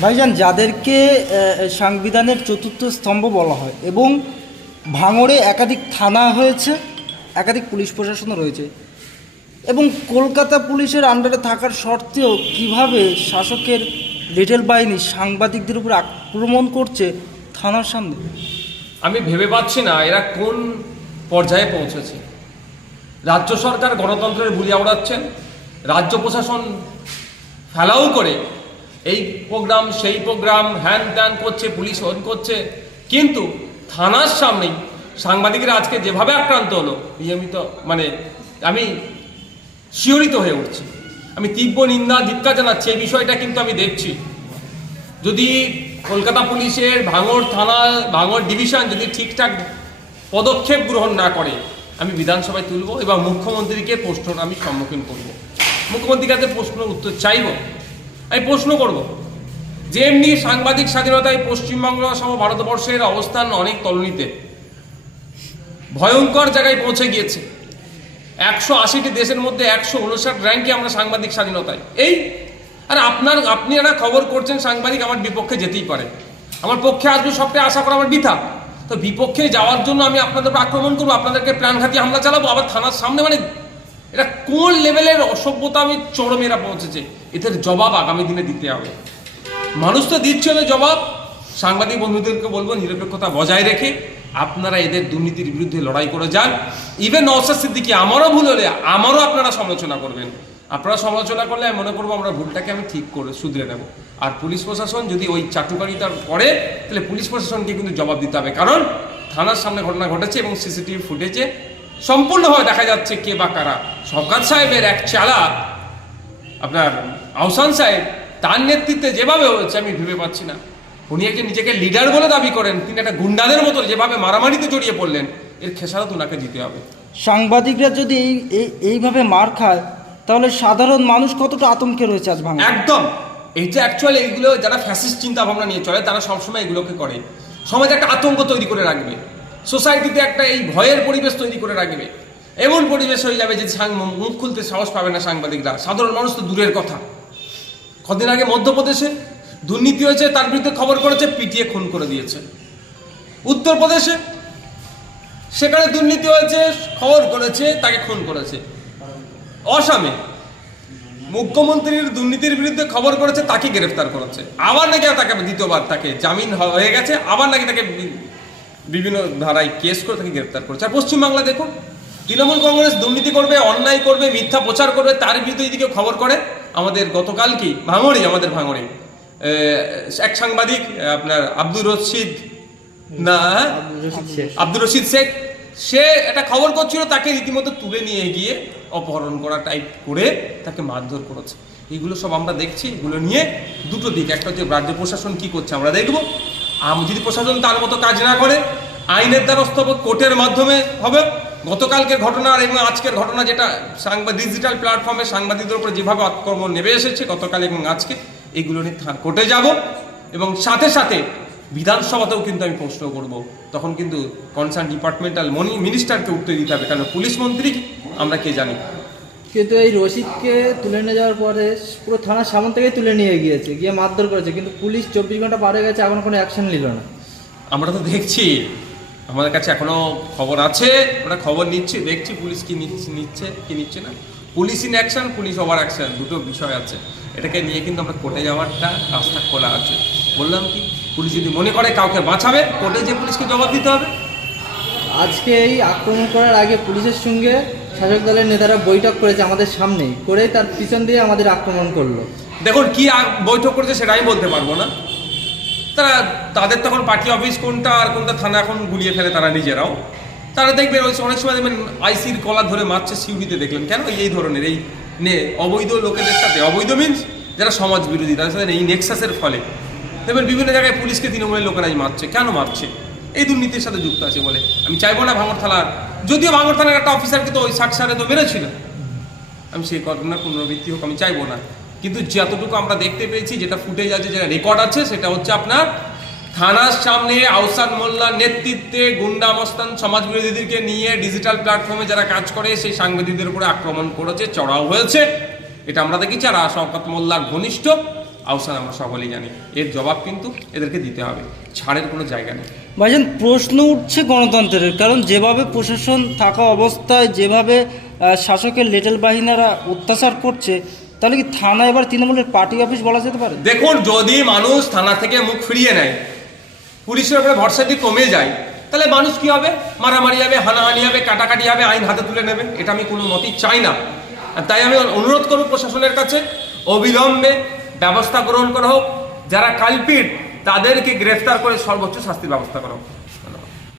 ভাইজান, যাদেরকে সংবিধানের চতুর্থ স্তম্ভ বলা হয় এবং ভাঙড়ে একাধিক থানা হয়েছে, একাধিক পুলিশ প্রশাসনও রয়েছে, এবং কলকাতা পুলিশের আন্ডারে থাকার সত্ত্বেও কিভাবে শাসকের লিটল বাহিনী সাংবাদিকদের উপর আক্রমণ করছে থানার সামনে, আমি ভেবে পাচ্ছি না এরা কোন পর্যায়ে পৌঁছেছে। রাজ্য সরকার গণতন্ত্রের বুলি আওড়াচ্ছেন, রাজ্য প্রশাসন ফেলাও করে এই প্রোগ্রাম সেই প্রোগ্রাম হ্যান ত্যান করছে, পুলিশ অন করছে, কিন্তু থানার সামনেই সাংবাদিকরা আজকে যেভাবে আক্রান্ত হলো, নিয়মিত আমি শিহরিত হয়ে উঠছি। আমি তীব্র নিন্দা ধিক্কার জানাচ্ছি। এই বিষয়টা কিন্তু আমি দেখছি, যদি কলকাতা পুলিশের ভাঙড় থানা ভাঙড় ডিভিশন যদি ঠিকঠাক পদক্ষেপ গ্রহণ না করে, আমি বিধানসভায় তুলব এবং মুখ্যমন্ত্রীকে প্রশ্ন আমি সম্মুখীন করব। মুখ্যমন্ত্রীর কাছে প্রশ্নের উত্তর চাইব। আমি প্রশ্ন করব যে এমনি সাংবাদিক স্বাধীনতায় পশ্চিমবঙ্গ সহ ভারতবর্ষের অবস্থান অনেক তলনিতে, ভয়ঙ্কর জায়গায় পৌঁছে গিয়েছে। 180টি দেশের মধ্যে 159 র্যাঙ্কে আমরা সাংবাদিক স্বাধীনতায়। আর আপনারা খবর করছেন সাংবাদিক আমার বিপক্ষে যেতেই পারে, আমার পক্ষে আসবে সবটাই আশা করা আমার বৃথা। তো বিপক্ষে যাওয়ার জন্য আমি আপনাদের উপর আক্রমণ করবো, আপনাদেরকে প্রাণঘাতী হামলা চালাবো আবার থানার সামনে? এটা কোন লেভেলের অসভ্যতা আমি চরমেরা পৌঁছেছে। এদের জবাব আগামী দিনে দিতে হবে। মানুষ তো দিচ্ছিল জবাব। সাংবাদিক বন্ধুদেরকে বলবো নিরপেক্ষতা বজায় রেখে আপনারা এদের দুর্নীতির বিরুদ্ধে লড়াই করে যান। ইভেন নওশাদ সিদ্দিকী আমারও ভুল হলে আমারও আপনারা সমালোচনা করবেন। আপনারা সমালোচনা করলে আমি মনে করবো আমরা ভুলটাকে আমি ঠিক করে শুধরে নেব। আর পুলিশ প্রশাসন যদি ওই চাটুকারিতা করে, তাহলে পুলিশ প্রশাসনকে কিন্তু জবাব দিতে হবে। কারণ থানার সামনে ঘটনা ঘটেছে এবং সিসিটিভি ফুটেজে সম্পূর্ণভাবে দেখা যাচ্ছে কে বা কারা। শওকত সাহেবের এক চালা আপনার আহসান সাহেব, তার নেতৃত্বে যেভাবে হয়েছে আমি ভেবে পাচ্ছি না। উনি একজন নিজেকে লিডার বলে দাবি করেন, তিনি একটা গুন্ডাদের মতো যেভাবে মারামারিতে জড়িয়ে পড়লেন, এর খেসারত ওনাকে দিতে হবে। সাংবাদিকরা যদি এইভাবে মার খায়, তাহলে সাধারণ মানুষ কতটা আতঙ্কে রয়েছে আজ ভাঙড়ে? একদম। এইটা অ্যাকচুয়ালি এইগুলো যারা ফ্যাসিস্ট চিন্তা ভাবনা নিয়ে চলে, তারা সবসময় এগুলোকে করে। সমাজে একটা আতঙ্ক তৈরি করে রাখবে, সোসাইটিতে একটা এই ভয়ের পরিবেশ তৈরি করে রাখবে। এমন পরিবেশ হয়ে যাবে যে মুখ খুলতে সাহস পাবে না সাংবাদিকরা। সাধারণ মানুষ তো দূরের কথা। কদিন আগে মধ্যপ্রদেশে দুর্নীতি হয়েছে, তার বিরুদ্ধে খবর করেছে, পিটিয়ে খুন করে দিয়েছে। উত্তরপ্রদেশে সেখানে দুর্নীতি হয়েছে, খবর করেছে, তাকে খুন করেছে। অসমে মুখ্যমন্ত্রীর দুর্নীতির বিরুদ্ধে খবর করেছে, তাকে গ্রেফতার করেছে। আবার নাকি তাকে দ্বিতীয়বার তাকে জামিন হয়ে গেছে, আবার নাকি তাকে বিভিন্ন ধারায় কেস করে তাকে গ্রেফতার করেছে। আর পশ্চিমবাংলা দেখুন, তৃণমূল কংগ্রেস দুর্নীতি করবে, অন্যায় করবে, মিথ্যা প্রচার করবে, তার বিরুদ্ধে এদিকে খবর করে। আমাদের গতকালকেই আমাদের ভাঙড়ে এক সাংবাদিক আপনার আব্দুর রশিদ শেখ, সে একটা খবর করছিল, তাকে রীতিমতো তুলে নিয়ে গিয়ে অপহরণ করা টাইপ করে তাকে মারধর করেছে। এগুলো সব আমরা দেখছি। এগুলো নিয়ে দুটো দিক, একটা হচ্ছে রাজ্য প্রশাসন কি করছে আমরা দেখব। যদি প্রশাসন তার মতো কাজ না করে, আইনের দ্বারস্থ হবে, কোর্টের মাধ্যমে হবে। গতকালকের ঘটনা এবং আজকের ঘটনা, যেটা ডিজিটাল প্ল্যাটফর্মে সাংবাদিকদের উপর যেভাবে আক্রমণ নেমে এসেছে গতকাল এবং আজকে, এগুলো নিয়ে কোর্টে যাব এবং সাথে সাথে বিধানসভাতেও কিন্তু আমি প্রশ্ন করব। তখন কিন্তু কনসার্ন ডিপার্টমেন্টাল মিনিস্টারকে উত্তর দিতে হবে, কারণ পুলিশ মন্ত্রী আমরা কে জানি। কিন্তু এই রশিদকে তুলে নিয়ে যাওয়ার পরে পুরো থানার সামনে থেকেই তুলে নিয়ে গিয়ে মারধর করেছে, কিন্তু পুলিশ 24 ঘন্টা পার হয়ে গেছে, এখনো কোনো অ্যাকশন নিল না। আমরা তো দেখছি, আমাদের কাছে এখনো খবর আছে, আমরা খবর নিচ্ছি, দেখছি পুলিশ কি নিচ্ছে কি নিচ্ছে না। Police in action, police over action, দুটো বিষয় আছে। এটাকে নিয়ে কিন্তু আমরা কোর্টে যাওয়ারটা রাস্তা খোলা আছে। বললাম কি, পুলিশ যদি মনে করে কাউকে বাঁচাবে, কোর্টে যে পুলিশকে জবাব দিতে হবে। আজকে এই আক্রমণ করার আগে পুলিশের সঙ্গে শাসক দলের নেতারা বৈঠক করেছে আমাদের সামনেই, করেই তার পিছন দিয়ে আমাদের আক্রমণ করলো। দেখুন কি বৈঠক করেছে সেটা আমি বলতে পারবো না। তাদের তখন পার্টি অফিস কোনটা আর কোনটা থানা এখন গুলিয়ে ফেলে তারা নিজেরাও। তারা দেখবেন অনেক সময় দেখবেন আইসির কলার ধরে মারছে, সিউড়িতে দেখলেন কেন? এই ধরনের অবৈধ লোকেদের সাথে, অবৈধ মিনস যারা সমাজ বিরোধী, তাদের সাথে এই নেক্সাসের ফলে দেখবেন বিভিন্ন জায়গায় পুলিশকে তৃণমূলের লোকেরাই মারছে। কেন মারছে? এই দুর্নীতির সাথে যুক্ত আছে বলে। আমি চাইবো না ভাঙড় থানার, যদিও ভাঙড় থানার একটা অফিসারকে তো ওই সাকসারে তো মেরেছিল, আমি সেই ঘটনার পুনরাবৃত্তি হোক আমি চাইবো না। কিন্তু যতটুকু আমরা দেখতে পেয়েছি, যেটা ফুটেজ আছে, যেটা রেকর্ড আছে, সেটা হচ্ছে আপনার থানার সামনে আহসান মোল্লার নেতৃত্বে গুন্ডা মস্তান সমাজ বিরোধীদেরকে নিয়ে ডিজিটাল প্ল্যাটফর্মে যারা কাজ করে সেই সাংবাদিকদের উপরে আক্রমণ করেছে, চড়াও হয়েছে। এটা আমরা দেখেছি। আর শওকত মোল্লার ঘনিষ্ঠ আহসান আমরা সকলেই জানি। এর জবাব কিন্তু এদেরকে দিতে হবে, ছাড়ের কোনো জায়গা নেই। ভাইজান, প্রশ্ন উঠছে গণতন্ত্রের, কারণ যেভাবে প্রশাসন থাকা অবস্থায় যেভাবে শাসকের লেটেল বাহিনীরা অত্যাচার করছে, তাহলে কি থানা এবার তৃণমূলের পার্টি অফিস বলা যেতে পারে? দেখুন, যদি মানুষ থানা থেকে মুখ ফিরিয়ে নেয়, পুলিশের উপরে ভরসা দিয়ে কমে যায়, তাহলে মানুষ কি হবে? মারামারি হবে, হানাহানি হবে, কাটাকাটি হবে, আইন হাতে তুলে নেবে। এটা আমি কোনো মতেই চাই না। আর তাই আমি অনুরোধ করব প্রশাসনের কাছে, অবিলম্বে ব্যবস্থা গ্রহণ করা হোক, যারা কালপিট তাদেরকে গ্রেফতার করে সর্বোচ্চ শাস্তির ব্যবস্থা করা হোক।